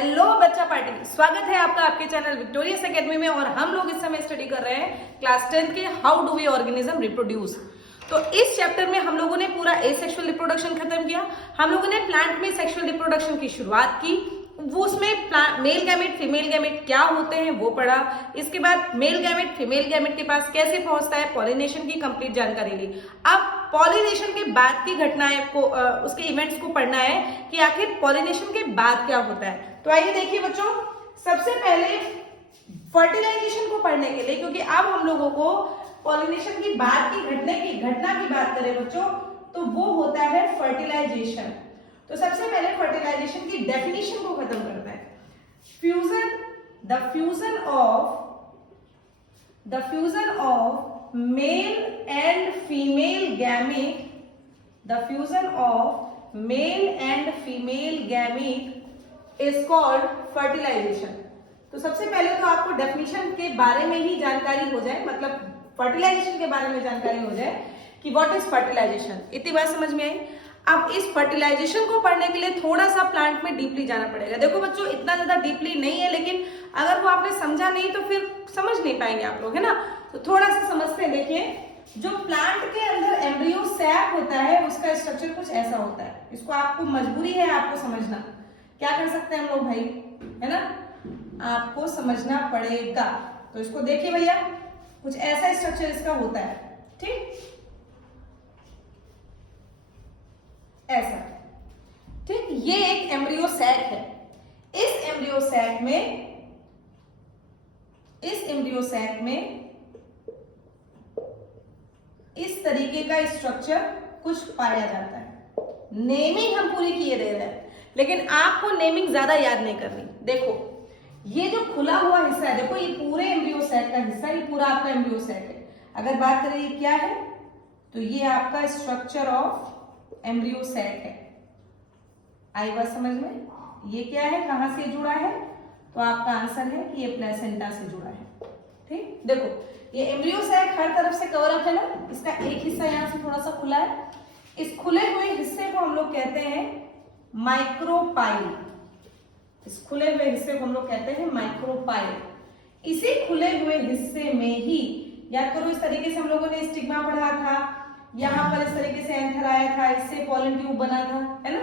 Hello बच्चा party, स्वागत है आपका आपके चैनल विक्टोरियस एकेडमी में। और हम लोग इस समय स्टडी कर रहे हैं क्लास 10 के how do we organism reproduce. तो इस चैप्टर में हम लोगों ने पूरा एसेक्सुअल रिप्रोडक्शन खत्म किया। हम लोगों ने प्लांट में सेक्सुअल रिप्रोडक्शन की शुरुआत की, वो उसमें मेल गैमेट फीमेल गैमेट क्या होते हैं वो पढ़ा। इसके बाद मेल गैमेट फीमेल गैमेट के पास कैसे पहुंचता है, पॉलिनेशन की कंप्लीट जानकारी ली। अब पॉलिनेशन के बाद की घटनाएं को उसके इवेंट्स को पढ़ना है कि आखिर पॉलिनेशन के बाद क्या होता है। तो आइए देखिए बच्चों, सबसे पहले फर्टिलाइजेशन को पढ़ने के लिए, क्योंकि अब हम लोगों को पॉलिनेशन की बाद की घटना की बात करें बच्चों, तो वो होता है फर्टिलाइजेशन। तो सबसे पहले फर्टिलाइजेशन की डेफिनेशन को खत्म करते हैं। The fusion of male and female gamete is called fertilisation. तो सबसे पहले तो आपको डेफिनेशन के बारे में ही जानकारी हो जाए, मतलब फर्टिलाइजेशन के बारे में जानकारी हो जाए कि व्हाट इज फर्टिलाइजेशन। इतनी बात समझ में आई। अब इस फर्टिलाइजेशन को पढ़ने के लिए थोड़ा सा प्लांट में डीपली जाना पड़ेगा। देखो बच्चों, इतना ज्यादा डीपली नहीं है, लेकिन अगर वो आपने समझा नहीं तो फिर समझ नहीं पाएंगे आप लोग, है ना। तो थोड़ा सा समझते हैं। देखिए, जो प्लांट के अंदर एम्ब्रियो सैक होता है उसका स्ट्रक्चर कुछ ऐसा होता है। इसको आपको मजबूरी है आपको समझना। क्या कर सकते हैं हम लोग भाई, है ना, आपको समझना पड़ेगा। तो इसको देखिए भैया, कुछ ऐसा स्ट्रक्चर इसका होता है, ठीक, ऐसा, ठीक। ये एक एम्ब्रियो सैक है। इस एम्ब्रियो सैक में इस तरीके का स्ट्रक्चर कुछ पाया जाता है। नेमिंग हम पूरी किए दे रहे हैं, लेकिन आपको नेमिंग ज्यादा याद नहीं करनी। देखो, ये जो खुला हुआ हिस्सा है, देखो ये पूरे एम्ब्रियो सैक का हिस्सा, ये पूरा आपका एम्ब्रियो सैक है। अगर बात करें ये क्या है, तो ये आपका स्ट्रक्चर ऑफ एम्ब्रियो सैक है। आई बात समझ में? ये क्या है, कहां से जुड़ा है, तो आपका आंसर है कि ये प्लेसेंटा से जुड़ा है, ठीक। देखो, ये एम्ब्रियो सैक हर तरफ से कवर अप है ना, इसका एक हिस्सा यहां से थोड़ा सा खुला है। इस खुले हुए हिस्से को हम लोग कहते हैं माइक्रोपाइल। इस खुले हुए हिस्से को हम लोग कहते हैं माइक्रोपाइल। इसी खुले हुए हिस्से में ही, याद करो, इस तरीके से हम लोगों ने स्टिग्मा पढ़ा था, यहां पर इस तरीके से एंथर आया था, इससे पोलन ट्यूब बना था, है ना।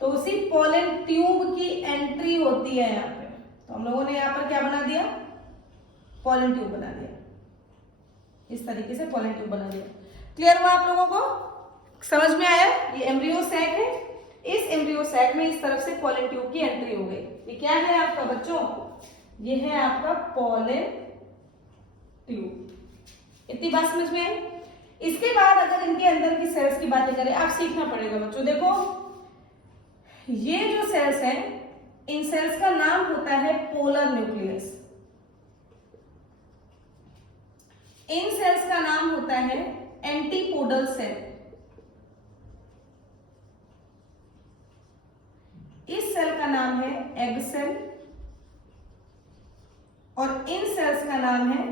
तो उसी पोलन ट्यूब की एंट्री होती है यहाँ पे। तो हम लोगों ने यहाँ पर क्या बना दिया, पोलन ट्यूब बना दिया। इस तरीके से पोलन ट्यूब बना दिया। क्लियर हुआ आप लोगों को? समझ में आया? ये एम्ब्रियो सैक है। इस एम्ब्रियो सैक में इस तरफ से पोलन ट्यूब की एंट्री हो गई। ये क्या है आपका बच्चों, ये है आपका पोलन ट्यूब। इतनी बात समझ में आई। इसके बाद अगर इनके अंदर की सेल्स की बातें करें, आप सीखना पड़ेगा बच्चों। देखो, ये जो सेल्स हैं, इन सेल्स का नाम होता है पोलर न्यूक्लियस। इन सेल्स का नाम होता है एंटीपोडल सेल। इस सेल का नाम है एग सेल, और इन सेल्स का नाम है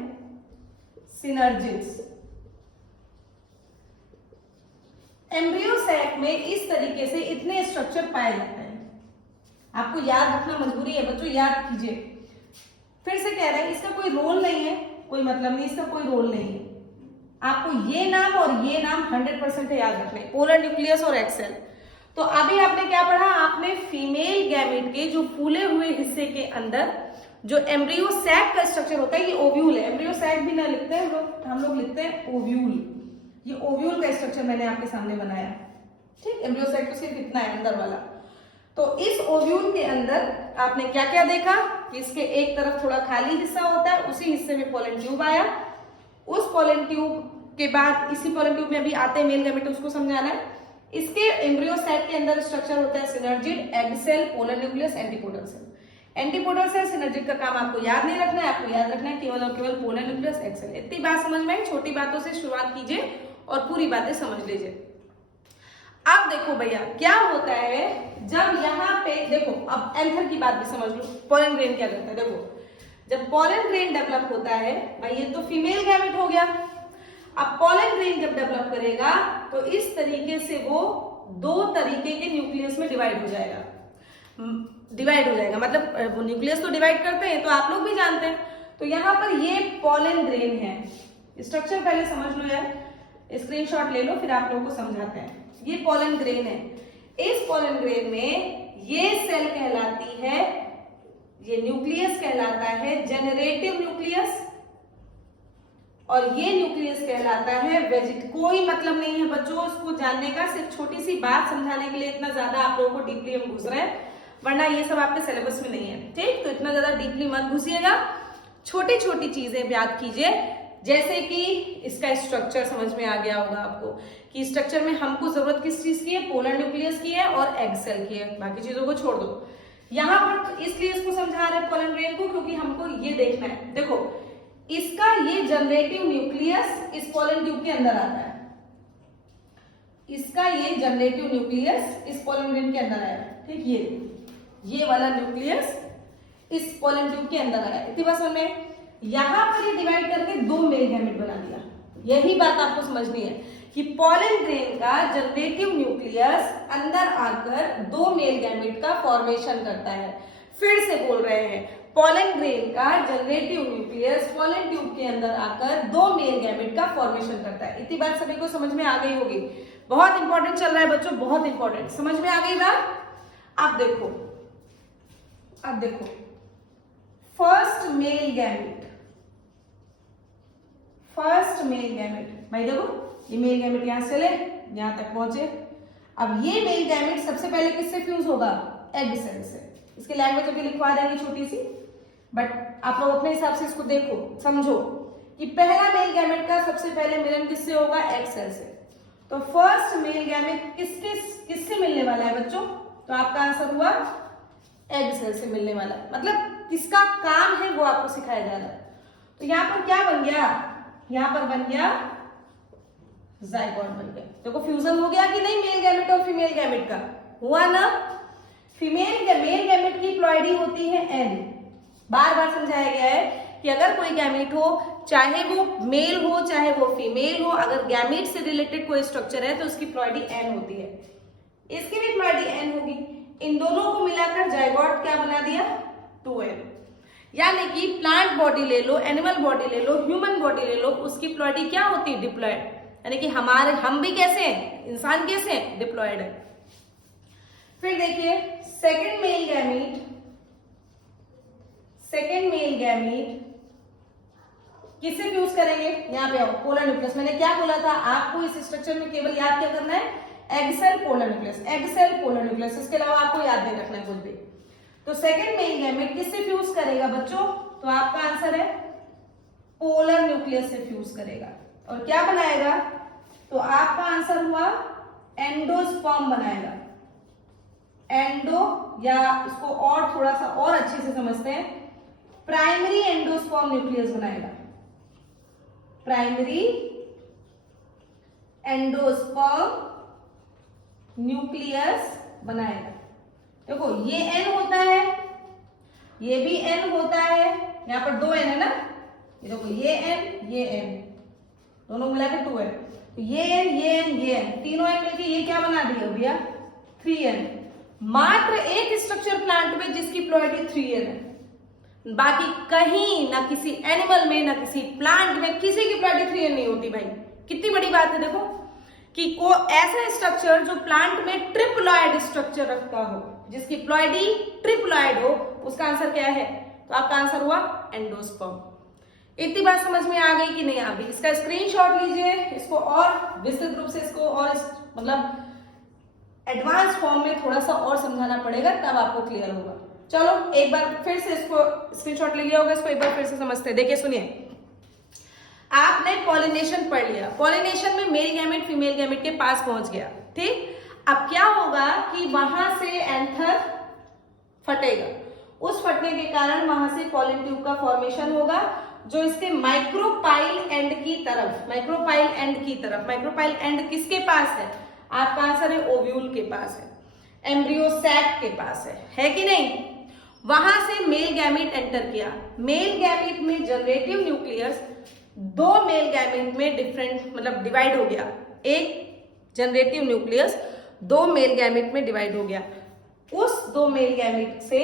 सिनर्जिड्स। एम्ब्रियो सैक में इस तरीके से इतने स्ट्रक्चर पाए जाते हैं। आपको याद रखना मजबूरी है बच्चों, याद कीजिए। फिर से कह रहे हैं, इसका कोई रोल नहीं है, कोई मतलब नहीं, इसका कोई रोल नहीं है। आपको ये नाम और ये नाम 100% याद रखने, पोलर न्यूक्लियस और एग सेल। तो अभी आपने क्या पढ़ा, आपने फीमेल गैमेट के जो फूले हुए हिस्से के अंदर जो एम्ब्रियो सैक का स्ट्रक्चर होता है, ये ओव्यूल है। एम्ब्रियो सैक भी ना लिखते हैं हम लोग लिखते हैं ओव्यूल। ये ओव्यूल का स्ट्रक्चर मैंने आपके सामने बनाया, ठीक। एम्ब्रियो सैक तो सिर्फ इतना है अंदर वाला। तो इस ओव्यूल के अंदर आपने क्या क्या देखा कि इसके एक तरफ थोड़ा खाली हिस्सा होता है, उसी हिस्से में पोलन ट्यूब आया। उस पोलन ट्यूब के बाद, इसी पोलन ट्यूब में अभी आते हैं मेल गैमेट, उसको समझाना है। इसके एम्ब्रियो सैक के अंदर स्ट्रक्चर होता है synergid, egg cell, polar nucleus, antipodal cell. Antipodal cell, synergid का काम आपको याद नहीं रखना है, आपको याद रखना है केवल और केवल पोलर न्यूक्लियस, एग सेल। इतनी बात समझ में आई। छोटी बातों से शुरुआत कीजिए और पूरी बातें समझ लीजिए। अब देखो भैया, क्या होता है जब यहाँ पे, देखो अब एंथर की बात भी समझ लो। पोलन ग्रेन क्या करता है, देखो, जब पोलन ग्रेन डेवलप होता है भाई, ये तो फीमेल गैमेट हो गया। अब पोलन ग्रेन जब डेवलप करेगा तो इस तरीके से वो दो तरीके के न्यूक्लियस में डिवाइड हो जाएगा। डिवाइड हो जाएगा, मतलब वो न्यूक्लियस तो डिवाइड करते हैं, तो आप लोग भी जानते हैं। तो यहाँ पर ये पोलन ग्रेन है, स्ट्रक्चर पहले समझ लो यार, स्क्रीनशॉट ले लो फिर आप लोगों को समझाते हैं। ये पोलन ग्रेन है, इस पोलन ग्रेन में ये सेल कहलाती है, ये न्यूक्लियस कहलाता है जेनरेटिव न्यूक्लियस, और ये न्यूक्लियस कहलाता है वेजिट। कोई मतलब नहीं है बच्चों इसको जानने का, सिर्फ छोटी सी बात समझाने के लिए इतना ज्यादा आप लोगों को डीपली हम घुस रहे हैं, वरना ये सब आपके सिलेबस में नहीं है, ठीक। तो इतना ज्यादा डीपली मत घुसिएगा, छोटी छोटी चीजें याद कीजिए, जैसे कि इसका स्ट्रक्चर समझ में आ गया होगा आपको कि स्ट्रक्चर में हमको जरूरत किस चीज की है, पोलर न्यूक्लियस की है और एग सेल की है, बाकी चीजों को छोड़ दो। यहाँ पर इसलिए इसको समझा रहे हैं पोलन ग्रेन को, क्योंकि हमको ये देखना है, देखो इसका ये जनरेटिव न्यूक्लियस इस पोलन ट्यूब के अंदर आता है, इसका ये जनरेटिव न्यूक्लियस इस पोलन ग्रेन के अंदर आया, ठीक। ये वाला न्यूक्लियस इस पोलन ट्यूब के अंदर आया, इतनी बात समझ में। यहां पर ये डिवाइड करके 2 मेल गैमेट बना दिया, यही बात आपको समझनी है कि पोलन ग्रेन का जनरेटिव न्यूक्लियस अंदर आकर 2 मेल गैमेट का फॉर्मेशन करता है। फिर से बोल रहे हैं, पोलन ग्रेन का जनरेटिव न्यूक्लियस पोलन ट्यूब के अंदर आकर 2 मेल गैमेट का फॉर्मेशन करता है। इतनी बात सभी को समझ में आ गई होगी, बहुत इंपॉर्टेंट चल रहा है बच्चों, बहुत इंपॉर्टेंट, समझ में आ गई बात। अब देखो फर्स्ट मेल गैमेट भाई, देखो ये मेल गैमेट यहां से ले यहां तक पहुंचे। अब ये मेल गैमेट सबसे पहले किससे फ्यूज होगा, एग सेल से। इसकी लैंग्वेज अभी लिखवा देंगे छोटी सी, बट आप लोग अपने हिसाब से इसको देखो समझो कि पहला मेल गैमेट का सबसे पहले मिलन किससे होगा, एग सेल से। तो फर्स्ट मेल गैमेट किससे मिलने वाला है बच्चों, तो आपका आंसर हुआ एग सेल से मिलने वाला, मतलब किसका काम है वो आपको सिखाया जा रहा है। तो यहां पर क्या बन गया, यहां पर बन गया जाइगोट बन गया। देखो फ्यूजन हो गया कि नहीं मेल गैमेट और फीमेल गैमेट का, हुआ ना। मेल गैमेट की प्लॉइडी होती है एन, बार बार समझाया गया है कि अगर कोई गैमेट हो, चाहे वो मेल हो चाहे वो फीमेल हो, अगर गैमेट से रिलेटेड कोई स्ट्रक्चर है तो उसकी प्लॉइडी एन होती है, इसकी भी प्लॉइडी एन होगी। इन दोनों को मिलाकर जाइगोट क्या बना दिया, 2n। यानी कि प्लांट बॉडी ले लो, एनिमल बॉडी ले लो, ह्यूमन बॉडी ले लो, उसकी प्लॉइडी क्या होती है, डिप्लॉयड। यानी कि हम भी कैसे हैं, इंसान कैसे हैं, डिप्लॉयड है। फिर देखिए सेकेंड मेल गैमीट किससे फ्यूज करेंगे, यहाँ पे आओ, पोलर न्यूक्लियस। मैंने क्या बोला था आपको, इस स्ट्रक्चर में केवल याद क्या करना है, एग सेल पोलर न्यूक्लियस, इसके अलावा आपको याद नहीं रखना है कुछ भी। तो सेकेंड मेल गैमेट किससे फ्यूज करेगा बच्चों, तो आपका आंसर है पोलर न्यूक्लियस से फ्यूज करेगा, और क्या बनाएगा, तो आपका आंसर हुआ एंडोस्पर्म बनाएगा। एंडो, या इसको और थोड़ा सा और अच्छे से समझते हैं, प्राइमरी एंडोस्पर्म न्यूक्लियस बनाएगा, प्राइमरी एंडोस्पर्म न्यूक्लियस बनाएगा। देखो ये एन होता है, ये भी एन होता है, यहां पर 2 एन है ना, ये देखो ये एन दोनों मिलाकर 2 एन, तो ये एन तीनों एन मिलकर ये क्या बना दिया भैया, 3n। मात्र एक स्ट्रक्चर प्लांट में जिसकी प्लॉइडी 3n है, बाकी कहीं ना किसी एनिमल में ना किसी प्लांट में किसी की प्लॉइडी 3n नहीं होती। भाई कितनी बड़ी बात है, देखो कि को ऐसा स्ट्रक्चर जो प्लांट में ट्रिप्लॉइड स्ट्रक्चर रखता हो, जिसकी प्लॉइडी ट्रिप्लॉइड हो, उसका आंसर क्या है, तो आपका आंसर हुआ एंडोस्पर्म। इतनी बात समझ में आ गई कि नहीं आ गई, इसका स्क्रीनशॉट लीजिए, इसको और विस्तृत रूप से इसको और मतलब एडवांस फॉर्म में थोड़ा सा और समझाना पड़ेगा, तब आपको क्लियर होगा। चलो एक बार फिर से इसको स्क्रीनशॉट ले लिया होगा, इसको एक बार फिर से समझते हैं। देखिए सुनिए, आपने पॉलिनेशन पढ़ लिया, पॉलिनेशन में मेल गैमेट फीमेल गैमेट के पास पहुंच गया, ठीक। अब क्या होगा कि वहां से एंथर फटेगा, उस फटने के कारण वहां से पॉलन ट्यूब का फॉर्मेशन होगा, जो इसके माइक्रोपाइल एंड की तरफ, माइक्रोपाइल एंड किसके पास है, आपका आंसर है ओव्यूल के पास है, एम्ब्रियो सैक के पास है कि नहीं। वहां से मेल गैमेट एंटर किया, मेल गैमेट में जनरेटिव न्यूक्लियस 2 मेल गैमेट में डिफरेंट मतलब डिवाइड हो गया, एक जनरेटिव न्यूक्लियस 2 मेल गैमेट में डिवाइड हो गया। उस दो मेल गैमेट से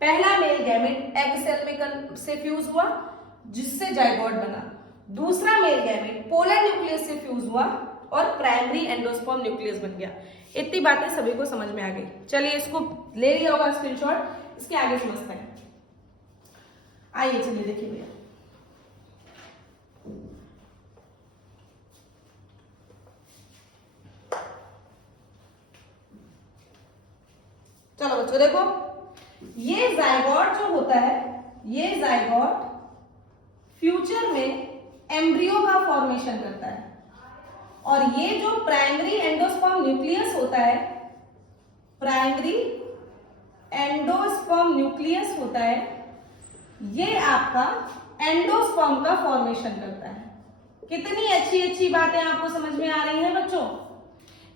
पहला मेल गैमेट एग सेल में से फ्यूज हुआ जिससे जाइगोट बना, दूसरा मेल गैमेट पोलर न्यूक्लियस से फ्यूज हुआ और प्राइमरी एंडोस्पर्म न्यूक्लियस बन गया। इतनी बातें सभी को समझ में आ गई। चलिए इसको ले लिया होगा स्क्रीनशॉट, इसके आगे समझते हैं। आइए चलिए देखिए भैया, चलो बच्चों देखो, ये जाइगोट जो होता है, ये जाइगोट फ्यूचर में एम्ब्रियो का फॉर्मेशन करता है और ये जो प्राइमरी एंडोस्पर्म न्यूक्लियस होता है, प्राइमरी एंडोस्पर्म न्यूक्लियस होता है, ये आपका एंडोस्पर्म का फॉर्मेशन करता है। कितनी अच्छी अच्छी बातें आपको समझ में आ रही हैं बच्चों।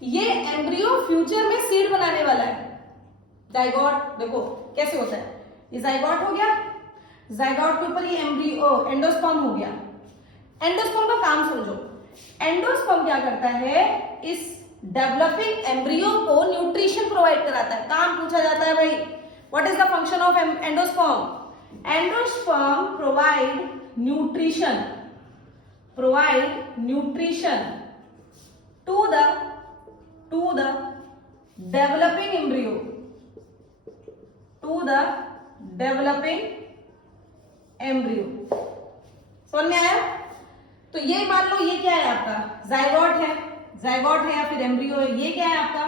ये एम्ब्रियो फ्यूचर में सीड बनाने वाला है। जाइगोट देखो कैसे होता है, ये जाइगोट हो गया, जाइगोट के ऊपर ये एम्ब्रियो एंडोस्पर्म हो गया। एंडोस्पर्म का काम समझो, एंडोस्पर्म क्या करता है, इस डेवलपिंग एम्ब्रियो को न्यूट्रिशन प्रोवाइड कराता है। काम पूछा जाता है भाई, what is the function of endosperm? Endosperm provide nutrition to the developing embryo, समझ में आया? तो ये मान लो ये क्या है आपका, जाइगोट है या फिर एम्ब्रियो है, ये क्या है आपका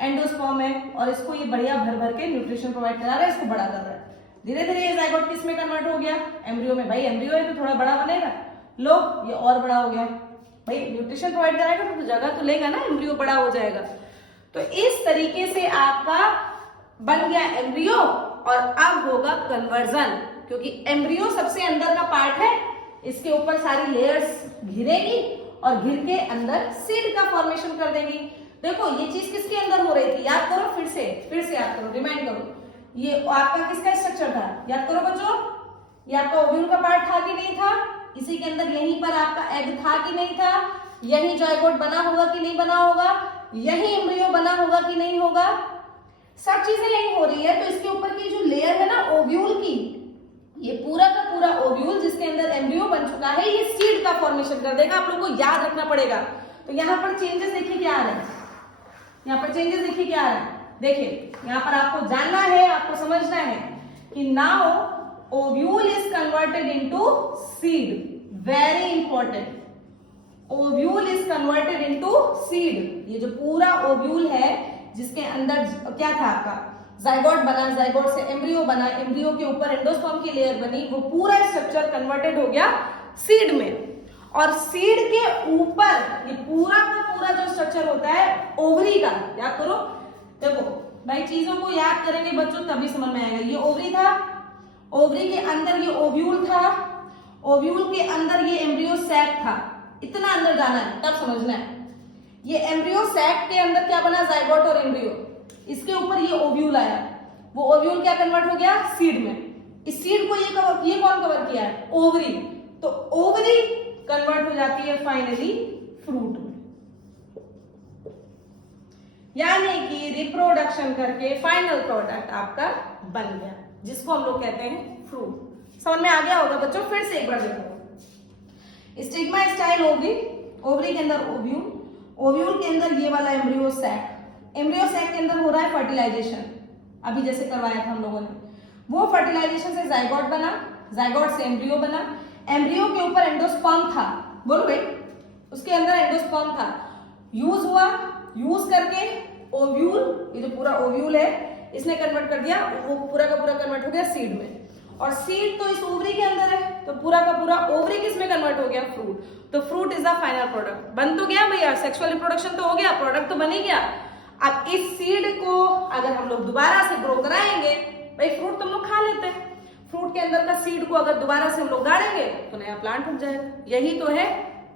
एंडोस्पर्म है और इसको ये बढ़िया भर भर के न्यूट्रिशन प्रोवाइड करा रहा है, इसको बड़ा कर रहा है। धीरे धीरे ये जाइगोट किस में कन्वर्ट हो गया, एम्ब्रियो में। भाई एम्ब्रियो है तो थोड़ा बड़ा बनेगा, लो ये और बड़ा हो गया। भाई न्यूट्रिशन प्रोवाइड कराएगा तो जगह तो लेगा ना, एम्ब्रियो बड़ा हो जाएगा। तो इस तरीके से आपका बन गया एम्ब्रियो और अब होगा कन्वर्जन, क्योंकि एम्ब्रियो सबसे अंदर का पार्ट है, इसके ऊपर सारी लेयर्स घिरेगी और घिर के अंदर सीड का फॉर्मेशन कर देगी। देखो ये चीज किसके अंदर हो रही थी, याद करो, फिर से याद करो, रिमाइंड करो। ये आपका किसका स्ट्रक्चर था, याद करो बच्चों, ये आपका ओव्यूल का पार्ट था कि नहीं था, इसी के अंदर यहीं पर आपका एग था कि नहीं था, यही जाइगोट बना होगा कि नहीं बना होगा, यही एम्ब्रियो बना होगा कि नहीं होगा, सब चीजें यही हो रही है। तो इसके ऊपर की जो लेयर है ना ओव्यूल की, ये पूरा का पूरा ओव्यूल जिसके अंदर एम्ब्रियो बन चुका है, ये सीड का फॉर्मेशन कर देगा। आप लोगों को याद रखना पड़ेगा। तो यहाँ पर चेंजेस देखिए क्या आ रहे हैं, यहाँ पर चेंजेस देखिए क्या आ रहे हैं। देखिए यहाँ पर आपको जानना है, आपको समझना है कि now ovule is converted into seed. Very important, ovule is converted into seed. ये जो पूरा ओव्यूल है जिसके अंदर क्या था आपका जाइगोट बना, जाइगोट से एम्ब्रियो बना, एम्ब्रियो के ऊपर एंडोस्पर्म की लेयर बनी, वो पूरा स्ट्रक्चर कन्वर्टेड हो गया सीड में। और सीड के ऊपर ये पूरा का पूरा जो स्ट्रक्चर होता है ओवरी का, याद करो। देखो भाई चीजों को याद करेंगे बच्चों तभी समझ में आएगा। ये ओवरी था, ओवरी के अंदर ये ओव्यूल था, ओव्यूल के अंदर ये एम्ब्रियो सैक था। इतना अंदर जाना है तब समझना है। ये एम्ब्रियो सैक के अंदर क्या बना, जाइगोट और एम्ब्रियो, इसके ऊपर ये ओव्यूल आया, वो ओव्यूल क्या कन्वर्ट हो गया सीड में। इस सीड को ये कौन कवर किया है, ओवरी। तो ओवरी कन्वर्ट हो जाती है फाइनली फ्रूट में, यानी कि रिप्रोडक्शन करके फाइनल प्रोडक्ट आपका बन गया, जिसको हम लोग कहते हैं फ्रूट। समझ में आ गया होगा बच्चों। फिर से एक बार देखो, स्टिग्मा स्टाइल ओवरी, ओवरी के अंदर ओव्यूल, ओव्यूल के अंदर ये वाला एम्ब्रियो सैक, एम्ब्रियो सैक के अंदर हो रहा है फर्टिलाइजेशन। अभी जैसे करवाया था हम लोगों ने, वो फर्टिलाइजेशन से जाइगोट बना, जाइगोट से एम्ब्रियो बना, एम्ब्रियो के ऊपर एंडोस्पर्म था, बोलो भाई, उसके अंदर एंडोस्पर्म था, यूज हुआ, यूज करके ओव्यूल, ये जो पूरा ओव्यूल है इसने कन्वर्ट कर दिया, वो पूरा का पूरा कन्वर्ट हो गया सीड में। और सीड तो इस ओवरी के अंदर है, तो पूरा का पूरा ओवरी किस में कन्वर्ट हो गया, फ्रूट। तो fruit is the final product. बन तो गया भैया, सेक्सुअल रिप्रोडक्शन तो हो गया, प्रोडक्ट तो बन ही गया। अब इस सीड को अगर हम लोग दोबारा से ग्रो कराएंगे, भाई फ्रूट तो हम लोग खा लेते हैं, फ्रूट के अंदर का सीड को अगर दोबारा से हम लोग गाड़ेंगे तो नया प्लांट उग जाएगा। यही तो है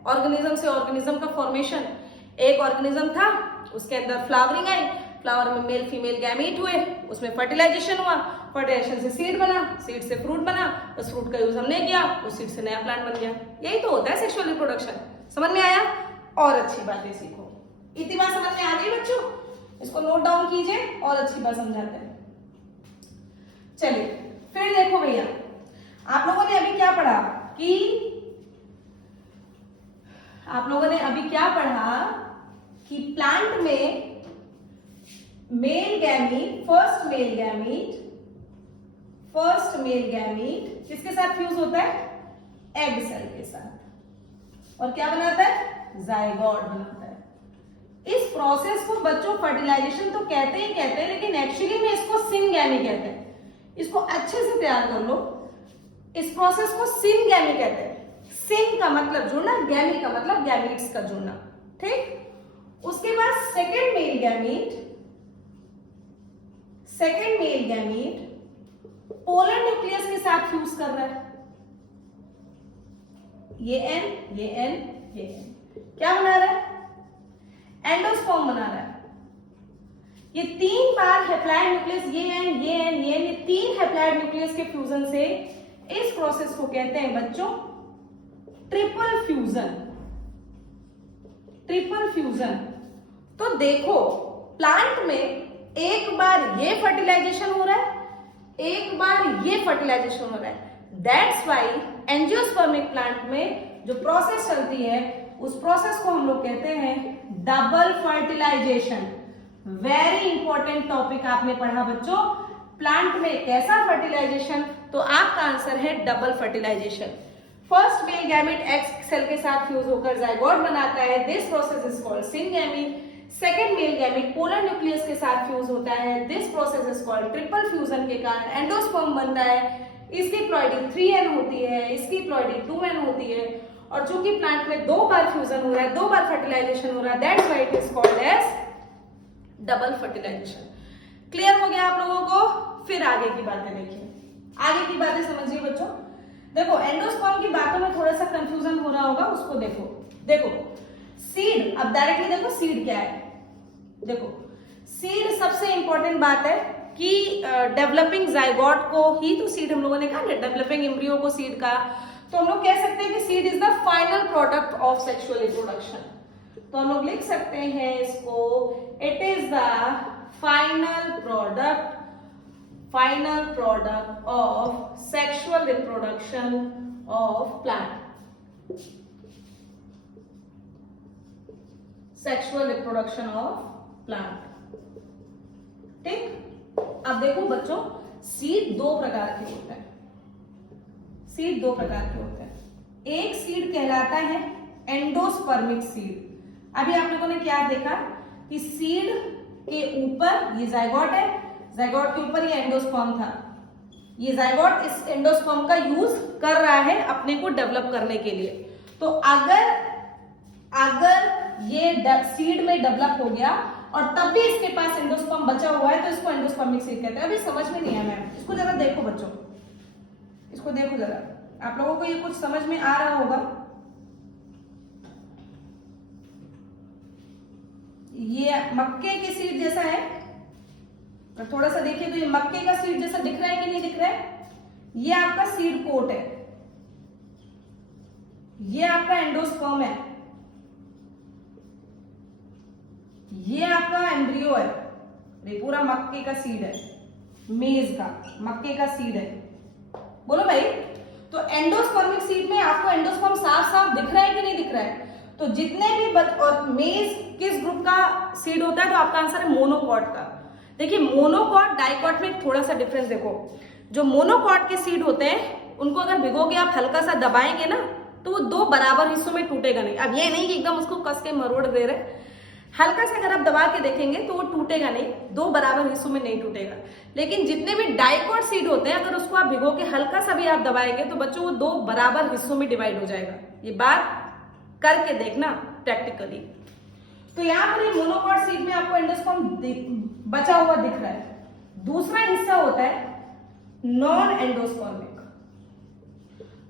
ऑर्गेनिज्म से ऑर्गेनिज्म का फॉर्मेशन। एक ऑर्गेनिज्म था, उसके अंदर फ्लावरिंग आई, फ्लावर में मेल फीमेल गैमीट हुए, उसमें फर्टिलाइजेशन हुआ, फर्टिलाइजेशन से सीड बना, सीड से फ्रूट बना, उस फ्रूट का यूज हमने किया, उस सीड से नया प्लांट बन गया। यही तो होता है सेक्सुअल रिप्रोडक्शन। समझ में आया? और अच्छी बातें सीखो। इतनी बात समझ में आ गई बच्चों? इसको नोट डाउन कीजिए और अच्छी बात समझाते हैं। चलिए फिर देखो भैया, आप लोगों ने अभी क्या पढ़ा कि प्लांट में male gamete, first male gamete किसके साथ फ्यूज होता है? एग सेल के साथ। और क्या बनाता है? जाइगोट बनाता है। इस प्रोसेस को बच्चों फर्टिलाइजेशन तो कहते ही कहते हैं, लेकिन एक्चुअली में इसको सिनगैमी कहते हैं। इसको अच्छे से तैयार कर लो। इस प्रोसेस को सिनगैमी कहते हैं। सिन का मतलब जुड़ना, गैमी का मतलब गैमीट्स का जुड़ना, ठीक। उसके बाद second male gamete polar nucleus के साथ फ्यूज कर रहा है। ये एन क्या बना रहा है? एंडोस्पर्म बना रहा है। ये 3 बार हैप्लॉइड न्यूक्लियस, ये 3 हैप्लॉइड न्यूक्लियस के फ्यूजन से इस प्रोसेस को कहते हैं बच्चों ट्रिपल फ्यूजन। तो देखो प्लांट में एक बार ये फर्टिलाइजेशन हो रहा है, एक बार ये फर्टिलाइजेशन हो रहा है। दैट्स वाई एंजियोस्पर्मिक प्लांट में जो प्रोसेस चलती है उस प्रोसेस को हम लोग कहते हैं double fertilisation. Very important topic आपने पढ़ा बच्चों, प्लांट में कैसा फर्टिलाइजेशन, तो आपका आंसर है double fertilisation. First male gamete egg cell के साथ फ्यूज होकर जाइगोट बनाता है, this process is called syngamy. Second male gamete polar nucleus के साथ फ्यूज होता है, this process is called triple fusion के कारण एंडोस्पर्म बनता है। इसकी प्लॉइडी 3n होती है, इसकी प्लॉइडी 2n होती है। और चूंकि प्लांट में 2 बार फ्यूजन हो रहा है, 2 बार फर्टिलाइजेशन हो रहा है, that's why it is called as double fertilisation. Clear हो गया आप लोगों को? फिर आगे की बातें देखिए, आगे की बातें समझिए बच्चों। देखो एंडोस्पर्म की बातों में थोड़ा सा कंफ्यूजन हो रहा होगा, उसको देखो सीड। अब डायरेक्टली देखो सीड क्या है। देखो सीड सबसे इंपॉर्टेंट बात है कि डेवलपिंग जाइगोट को ही तो सीड हम लोगों ने कहा, डेवलपिंग एम्ब्रियो को सीड का। तो हम लोग कह सकते हैं कि seed is the final product of sexual reproduction. तो हम लोग लिख सकते हैं इसको, it is the final product of sexual reproduction of plant. Sexual reproduction of plant, ठीक। अब देखो बच्चों, सीड 2 प्रकार के होते हैं। एक सीड कहलाता है एंडोस्पर्मिक सीड। अभी आप लोगों ने क्या देखा कि सीड के ऊपर ये जाइगोट है, जाइगोट के ऊपर ये एंडोस्पर्म था। ये जाइगोट इस एंडोस्पर्म का यूज कर रहा है अपने को डेवलप करने के लिए। तो अगर ये सीड में डेवलप हो गया और तब भी इसके पास एंडोस्पर्म बचा हुआ है तो इसको एंडोस्पर्मिक सीड कहते हैं। अभी समझ में नहीं आया मैम, इसको जरा देखो बच्चों, इसको देखो जरा, आप लोगों को ये कुछ समझ में आ रहा होगा। ये मक्के के सीड जैसा है, थोड़ा सा देखिए तो ये मक्के का सीड जैसा दिख रहा है कि नहीं दिख रहा है? ये आपका सीड कोट है, ये आपका एंडोस्पर्म है, ये आपका एम्ब्रियो है। ये पूरा मक्के का सीड है, मेज का मक्के का सीड है। बोलो भाई, तो एंडोस्पर्मिक सीड में आपको एंडोस्पर्म साफ साफ दिख रहा है कि नहीं दिख रहा है? तो जितने भी और मेज किस ग्रुप का सीड होता है? तो आपका आंसर है मोनोकॉट का। देखिए मोनोकॉट डाइकॉट में थोड़ा सा डिफरेंस देखो। जो मोनोकॉट के सीड होते हैं उनको अगर भिगोगे आप हल्का सा दबाएंगे ना तो वो 2 बराबर हिस्सों में टूटेगा नहीं। अब ये नहीं कि एकदम उसको कस के मरोड़ दे रहे, हल्का सा अगर आप दबा के देखेंगे तो वो टूटेगा नहीं, 2 बराबर हिस्सों में नहीं टूटेगा। लेकिन जितने भी डाइकॉट सीड होते हैं अगर उसको आप भिगो के हल्का सा भी आप दबाएंगे तो बच्चों वो 2 बराबर हिस्सों में डिवाइड हो जाएगा। ये बात करके देखना प्रैक्टिकली। तो यहाँ पर ये मोनोकॉट सीड में आपको एंडोस्पर्म बचा हुआ दिख रहा है। दूसरा हिस्सा होता है नॉन एंडोस्पर्मिक।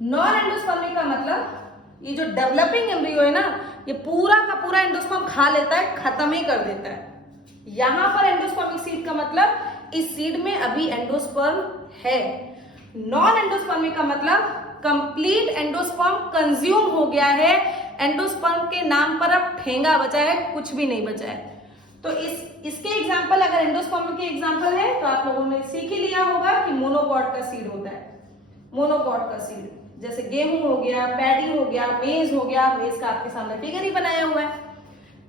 नॉन एंडोस्पर्मिक का मतलब ये जो डेवलपिंग एम्ब्रियो है ना, ये पूरा का पूरा एंडोस्पर्म खा लेता है, खत्म ही कर देता है। यहां पर एंडोस्पर्मिक सीड का मतलब इस सीड में अभी एंडोस्पर्म है। नॉन एंडोस्पर्मिक का मतलब कंप्लीट एंडोस्पर्म कंज्यूम हो गया है, एंडोस्पर्म के नाम पर अब ठेंगा बचा है, कुछ भी नहीं बचा है। तो इसके एग्जाम्पल, अगर एंडोस्पर्म के एग्जाम्पल है तो आप लोगों ने सीख ही लिया होगा कि मोनोकॉट का सीड होता है। मोनोकॉट का सीड जैसे गेहूं हो गया, पैडी हो गया, मेज हो गया, मेज का आपके सामने फिगर ही बनाया हुआ है।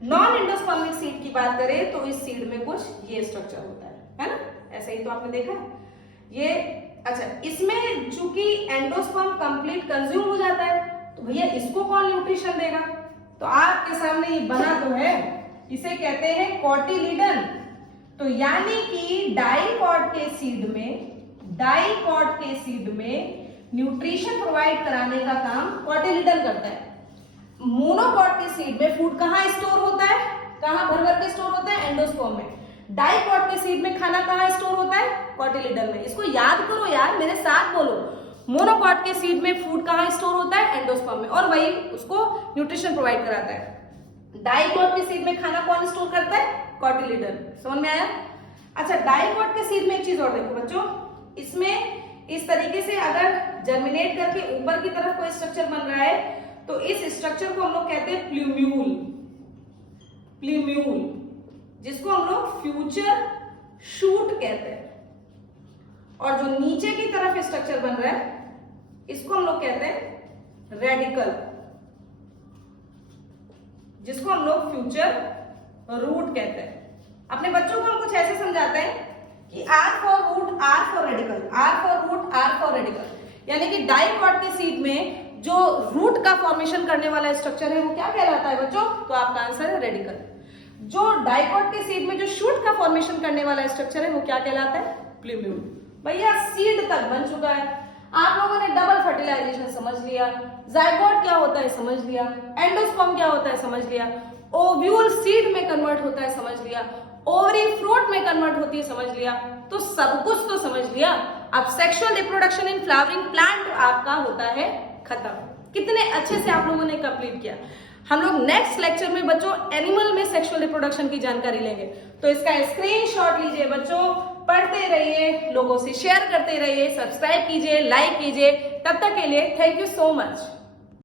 नॉन एंडोस्पर्मिक सीड की बात करें तो इस सीड में कुछ ये स्ट्रक्चर होता है ना, ऐसे ही तो आपने देखा ये। अच्छा, इसमें चूंकि एंडोस्पर्म कंप्लीट कंज्यूम हो जाता है तो भैया इसको कौन न्यूट्रिशन देगा? तो आपके सामने ये बना तो है, इसे कहते हैं कॉटिलिडन। तो यानी कि डाइकॉट के सीड में न्यूट्रिशन प्रोवाइड कराने का काम कॉटिलिडन करता है। मोनोकॉट के सीड में फूड कहाँ स्टोर होता है, कहाँ भर भर के स्टोर होता है? एंडोस्पर्म में। डाइकॉट के सीड में खाना कहाँ स्टोर होता है? कॉटिलिडन में। इसको याद करो यार, मेरे साथ बोलो। मोनोकॉट के सीड में फूड कहाँ स्टोर होता है? एंडोस्पर्म में, और वही उसको न्यूट्रिशन प्रोवाइड कराता है। डाइकॉट के सीड में खाना कौन स्टोर करता है? कॉटिलिडन। समझ में आया? अच्छा, डाइकॉट के सीड में एक चीज और देखो बच्चों, इसमें इस तरीके से अगर जर्मिनेट करके ऊपर की तरफ कोई स्ट्रक्चर बन रहा है तो इस स्ट्रक्चर को हम लोग कहते हैं प्लूम्यूल। प्लूम्यूल, जिसको हम लोग फ्यूचर शूट कहते हैं। और जो नीचे की तरफ स्ट्रक्चर बन रहा है इसको हम लोग कहते हैं रेडिकल, जिसको हम लोग फ्यूचर रूट कहते हैं। अपने बच्चों को हम कुछ ऐसे समझाते हैं कि R for root, R for radical, R for root, R for radical. यानी कि डाइकॉट के सीड में जो रूट का फॉर्मेशन करने वाला स्ट्रक्चर है वो क्या कहलाता है बच्चों? तो आपका आंसर है रेडिकल। जो डाइकॉट के सीड में जो शूट का फॉर्मेशन करने वाला स्ट्रक्चर है वो क्या कहलाता है? प्लूम्यूल। भैया सीड तक बन चुका है, आप लोगों ने डबल फर्टिलाइजेशन समझ लिया, जाइगोट क्या होता है समझ लिया, एंडोस्पर्म क्या होता है समझ लिया, ओव्यूल सीड में कन्वर्ट होता है समझ लिया, ओवरी फ्रूट में कन्वर्ट होती है समझ लिया, तो सब कुछ तो समझ लिया। अब sexual reproduction in flowering plant आपका होता है खत्म। कितने अच्छे से आप लोगों ने कंप्लीट किया। हम लोग नेक्स्ट लेक्चर में बच्चों एनिमल में सेक्सुअल रिप्रोडक्शन की जानकारी लेंगे, तो इसका स्क्रीनशॉट लीजिए बच्चों, पढ़ते रहिए, लोगों से शेयर करते रहिए, सब्सक्राइब कीजिए, लाइक कीजिए। तब तक के लिए थैंक यू सो मच।